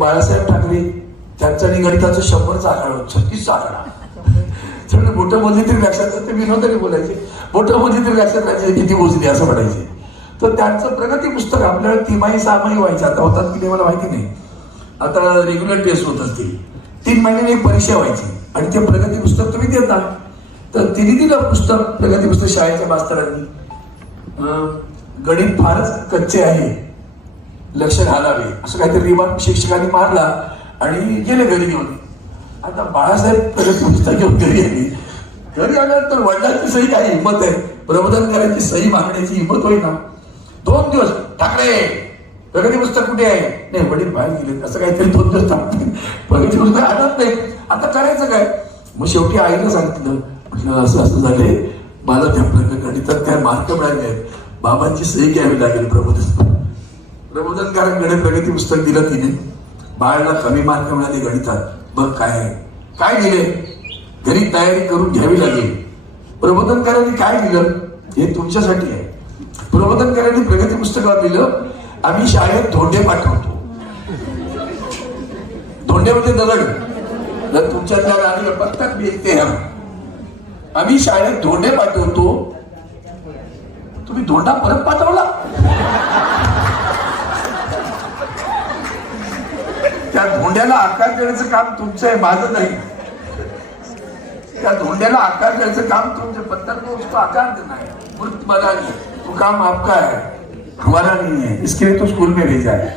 बाळासाहेब ठाकरे त्यांचा आणि गणिताचं शंभरचा आकडा छत्तीसचा आकडा तर मोठं मोजली तरी लक्षात ते विनोदाने बोलायचे. मोठं मोजली तरी लक्षात राहायचे किती मोजली असं म्हणायचे. तर त्यांचं प्रगती पुस्तक आपल्याला तिमाही सहामाही व्हायचं. आता होतात की नाही मला माहिती नाही. आता रेग्युलर टेस्ट होत असतील. तीन महिन्याने एक परीक्षा व्हायची. आणि ते प्रगती पुस्तक तुम्ही देता. तर तिने दिलं पुस्तक प्रगती पुस्तक शाळेच्या मास्तरांनी. गणित फारच कच्चे आहे. लक्ष घालावे असं काहीतरी रिमार्क शिक्षकांनी मारला आणि गेले घरी घेऊन. आता बाळासाहेब परत पुस्तक घेऊन घरी आली. घरी आल्यानंतर वडिलांची सही काय हिंमत आहे? प्रबोधन करायची सही मागण्याची हिंमत होईना. दोन दिवस ठाकरे प्रगती पुस्तक कुठे आहे? नाही वडील बाहेर गेले असं काहीतरी दोन दिवस थांबते प्रगती पुस्तक आणत नाही. आता करायचं काय? मग शेवटी आईला सांगितलं. म्हटलं असं असं झालंय. मला त्या प्रकरणी तर काय मार्क मिळाले आहेत बाबांची सही घ्यावी लागेल प्रबोधन प्रबोधनकारांकडे प्रगती पुस्तक दिलं तिने. बाळाला कमी मार्क मिळाले गणितात. बघ काय आहे. काय दिले? घरी तयारी करून घ्यावी लागेल. प्रबोधनकारांनी काय दिलं? हे तुमच्यासाठी आहे. प्रबोधनकारांनी प्रगती पुस्तकावर दिलं आम्ही शाळेत धोंडे पाठवतो. धोंडे म्हणजे दगड. जर तुमच्यातल्या राणी पत्ता मिळते हम आम्ही शाळेत धोंडे पाठवतो. तुम्ही धोंडा परत पाठवला त्या धोंड्याला आकार देण्याचं काम तुमचं आहे माझं नाही. त्या धोंड्याला आकार द्यायचं काम तुमचं पत्थर को उसको आकार देना है मूर्त बनानी है काम आपका है हमारा नहीं है इसके लिए तो स्कूल में भेजा है.